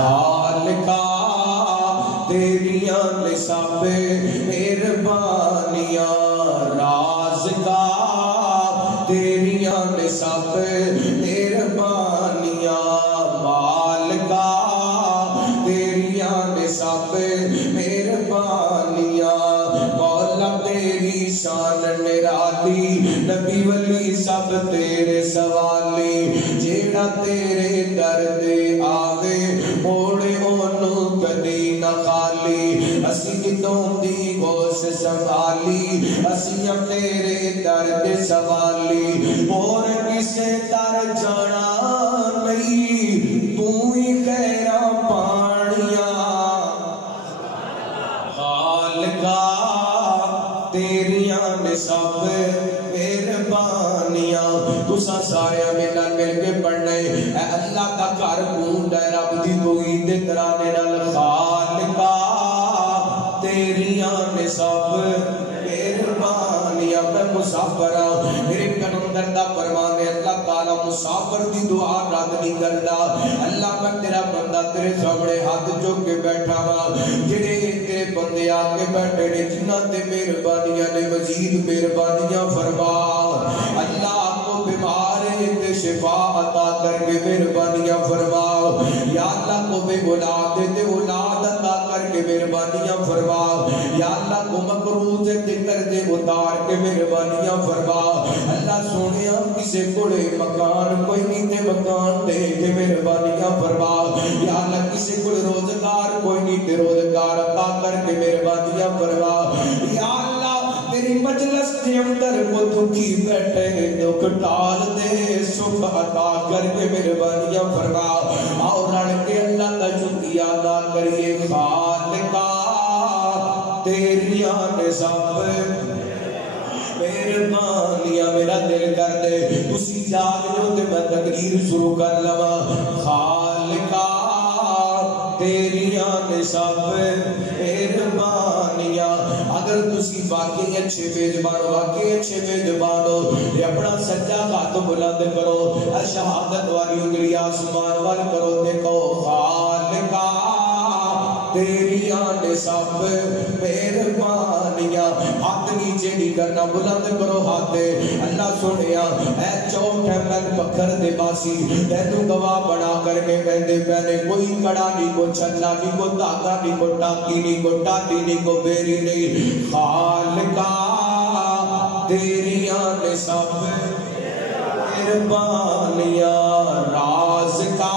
خالقا تیریاں نے سب مہربانیاں رازقا تیریاں نے سب مہربانیاں مالکا تیریاں نے سب مہربانیاں مولا تیری شان نرالی نبی ولی سب تیرے سوالی جیڑا تیرے درد آوے موڑے اونو کدی نہ خالی اسی جدوں دی گوش سنبھالی اسی تیرے درد سوالی اور کسے در جانا نہیں تو ہی خیرہ پانیاں خالقا تیریاں نے سب مہربانیاں تسا سارے مل کے پڑھنے اے اللہ کا گھر گونڈ ہے رب دی توحید دے ترانے نال خالقا تیریاں نے سب مہربانیاں میں مسافر میرے پیغمبر دا فرمان ہے اللہ تعالی مسافر دی دعا رد نہیں کردا اللہ میں تیرا بندہ تیرے سامنے ہاتھ چوک کے بیٹھا وا جڑے تیرے بندے آ کے بیٹھے نے جنہاں تے مہربانیاں نے مزید مہربانیاں فرما اللہ کو بیمار تے شفا عطا کر کے مہربانیاں فرما یا اللہ کو بے اولاد تے اولاد عطا کر کے مہربانیاں فرما یا اللہ کو مقروض تے قرضے اتار کے مہربانیاں فرما اللہ سونیا کسے کوڑے مکان کوئی نہیں تے مکان دے کے مہربانیاں فرما یا اللہ کسے کوڑے روزگار کوئی نہیں تے روزگار عطا کر کے مہربانیاں فرما یا اللہ تیری مجلس کے اندر وہ دکھی بیٹھے دکھ ٹال دے سکھ عطا کر کے مہربانیاں فرما اور رڑ کے اللہ کا شکریہ ادا کریے خالقا تیریاں نے سب مہربانیاں میرا دل کر دے اسی جاگ جو تے میں تقریر شروع کر لوا خالقا تیریاں نے سب مہربانیاں اگر تسی واقعی اچھے میزبان واقعی اچھے میزبان ہو یہ اپنا سجا ہاتھ بلند کرو شہادت والی انگلی آسمان وال کرو تے کہو خالقا تیریاں نے سب مہربانیاں ہاتھ نیچے نہیں کرنا بلند کرو ہاتھ اللہ سنیا اے چوٹ ہے میں پکھر دے باسی تینوں گواہ بنا کر کے کہندے پہنے کوئی کڑا نہیں کو چھلا نہیں کو داغا نہیں کو ٹاکی نہیں کو ٹاٹی نہیں کو بیری نہیں خالقا تیریاں نے سب مہربانیاں رازقا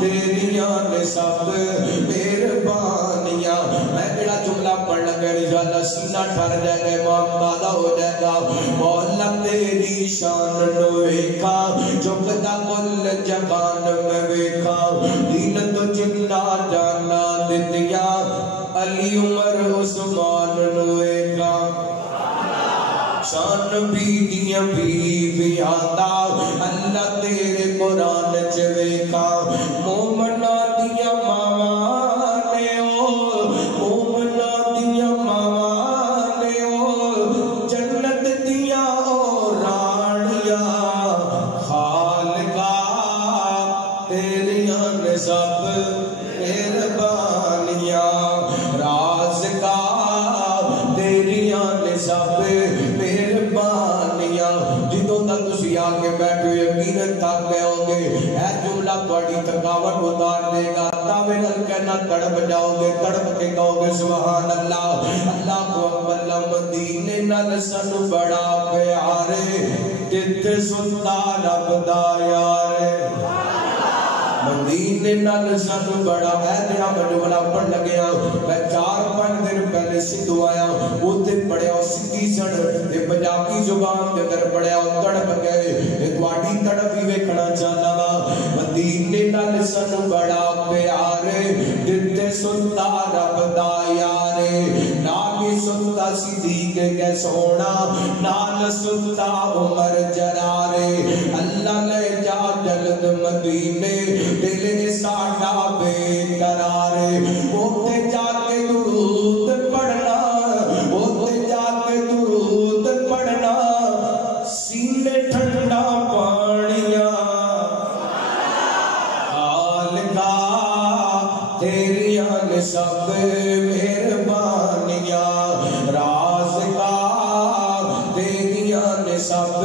تیریاں نے سب مہربانیاں میں بڑا جملہ پڑھ لگا انشاءاللہ سینہ ٹھر جائے گا امام دادا ہو جائے گا مولا تیری شان نو ویکھا چکتا کل جہان میں ویکھا دین تو جنہ جانا دتیا علی عمر عثمان نو ویکھا شان بیدیاں بیویاں دا اللہ تیرے قرآن چ ویکھا مومنا دیاں ماواں نے او مومنا دیاں ماواں نے او جنت دیاں او رانیاں خالقا تیریاں نے سب مہربانیاں رازقا تیریاں نے سب مہربانیاں جدوں تک تسی آ کے بیٹھے یقیناً تھک گئے ہوگے اے جملہ تھوڑی تھکاوٹ اتار دے گا تاوے نل کہنا تڑپ جاؤ گے تڑپ کے کہو گے سبحان اللہ اللہ کو اکبر مدینے نال سانو بڑا پیارے جتھے سنتا رب دا یارے مدینے نال سانو بڑا ہے جڑا میں جملہ پڑھ لگیا میں 4-5 دن پہلے سندھو آیا اوتے پڑھیا سندھی سن تے پنجابی زبان دے اندر پڑھیا تڑپ گئے اے تواڈی تڑپ ہی ویکھنا چاہندا وا مدینے نال سانو بڑا پیارے جتھے سنتا رب دا یارے نال سنتا صدیق کے سونا نال سنتا عمر جرارے اللہ لے جا جلد مدینے دل ساڈا بے قرارے اوتھے جا کے درود پڑھنا اوتھے جا کے درود پڑھنا سینے ٹھنڈا پانیاں خالقا تیریاں نے سب مہربانیاں، رازقاں تیریاں نے سب